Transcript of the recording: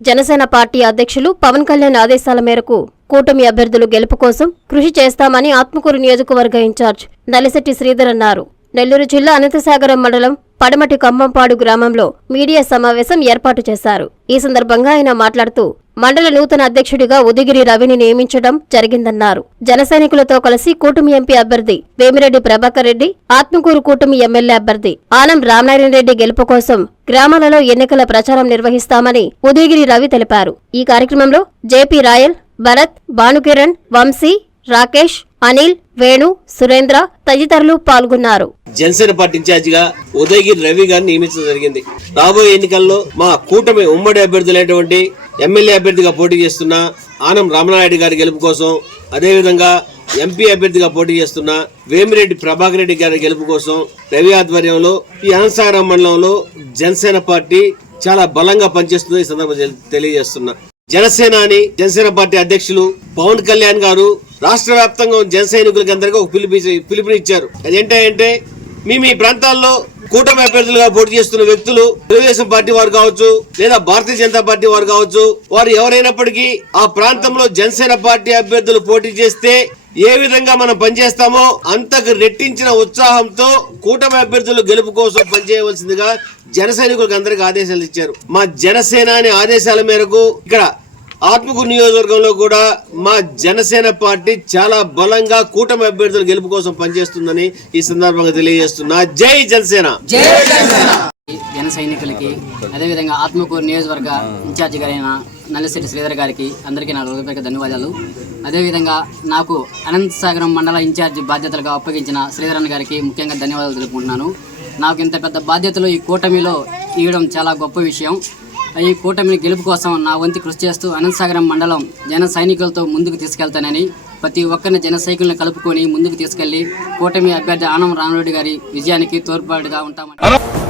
Janasena party అధ్యక్షులు పవన్ కళ్యాణ్ ఆదేశాల మేరకు కూటమి అభ్యర్థులు గెలుపు కోసం కృషి చేస్తామని ఆత్మకూరు నియోజకవర్గ ఇన్ఛార్జ్ నలిశెట్టి శ్రీధర్ అన్నారు. నెల్లూరు జిల్లా అనంతసాగరం మండలం పడమటి కంబంపాడు గ్రామంలో మీడియా సమావేశం ఏర్పాటు చేశారు. ఈ సందర్భంగా ఆయన మాట్లాడుతూ మండల నూతన అధ్యక్షుడిగా ఉదయగిరి రవిని నియమించడం జరిగిందన్నారు. జనసైనికులతో కలిసి కూటమి ఎంపీ అభ్యర్థి వేమిరెడ్డి ప్రభాకర్ రెడ్డి ఆత్మకూరు కూటమి ఎమ్మెల్యే అభ్యర్థి ఆనం రామనారాయణ రెడ్డి గెలుపు కోసం గ్రామాలలో ఎన్నికల ప్రచారం నిర్వహిస్తామని ఉదయగిరి రవి తెలిపారు. ఈ కార్యక్రమంలో జేపీ రాయల్ భరత్ భానుకిరణ్ వంశీ రాకేష్ అనిల్ వేణు సురేంద్ర తదితరులు పాల్గొన్నారు. జనసేన పార్టీ ఇన్ఛార్జిగా ఉదయగిరి రవి గారిని నియమించడం జరిగింది. రాబోయే ఎన్నికల్లో మా కూటమి ఉమ్మడి అభ్యర్థులైనటువంటి ఎమ్మెల్యే అభ్యర్థిగా పోటీ చేస్తున్న ఆనం రామనాయుడు గారి గెలుపు కోసం అదేవిధంగా ఎంపీ అభ్యర్థిగా పోటీ చేస్తున్న వేమిరెడ్డి ప్రభాకర్ రెడ్డి గారి గెలుపు కోసం రవి ఆధ్వర్యంలో ఈ అనంతసాగరం మండలంలో జనసేన పార్టీ చాలా బలంగా పనిచేస్తుంది ఈ సందర్భంగా తెలియజేస్తున్నా. జనసేన అని జనసేన పార్టీ అధ్యక్షులు పవన్ కళ్యాణ్ గారు రాష్ట్ర వ్యాప్తంగా జన సైనికులకి అందరికీ ఒక పిలుపు పిలుపునిచ్చారు. అదేంటంటే మీ మీ ప్రాంతాల్లో కూటమి అభ్యర్థులుగా పోటీ చేస్తున్న వ్యక్తులు తెలుగుదేశం పార్టీ వారు కావచ్చు లేదా భారతీయ జనతా పార్టీ వారు కావచ్చు వారు ఎవరైనప్పటికీ ఆ ప్రాంతంలో జనసేన పార్టీ అభ్యర్థులు పోటీ చేస్తే ఏ విధంగా మనం పనిచేస్తామో అంతకు రెట్టించిన ఉత్సాహంతో కూటమి అభ్యర్థులు గెలుపు కోసం పనిచేయవలసిందిగా జన సైనికులకు అందరికి ఆదేశాలు ఇచ్చారు. మా జనసేన అనే ఆదేశాల మేరకు ఇక్కడ ఆత్మకూరు నియోజకవర్గంలో కూడా మా జనసేన పార్టీ చాలా బలంగా కూటమి అభ్యర్థుల గెలుపు కోసం పనిచేస్తుందని ఈ సందర్భంగా తెలియజేస్తున్నా. జై జనసేన! జన సైనికులకి అదేవిధంగా ఆత్మకూరు నియోజకవర్గ ఇన్ఛార్జి గారైన నల్లశెట్టి శ్రీధర్ గారికి అందరికీ నా హృదయపూర్వక ధన్యవాదాలు. అదేవిధంగా నాకు అనంతసాగరం మండల ఇన్ఛార్జి బాధ్యతలుగా అప్పగించిన శ్రీధరన్ గారికి ముఖ్యంగా ధన్యవాదాలు తెలుపుకుంటున్నాను. నాకు ఇంత పెద్ద బాధ్యతలు ఈ కూటమిలో ఇవ్వడం చాలా గొప్ప విషయం. ఈ కూటమిని గెలుపు కోసం నా వంతు కృషి చేస్తూ అనంతసాగరం మండలం జన సైనికులతో ముందుకు తీసుకెళ్తానని ప్రతి ఒక్కరిని జన సైకిల్ని కలుపుకొని ముందుకు తీసుకెళ్ళి కూటమి అభ్యర్థి ఆనం రామరెడ్డి గారి విజయానికి తోడ్పాటుగా ఉంటామని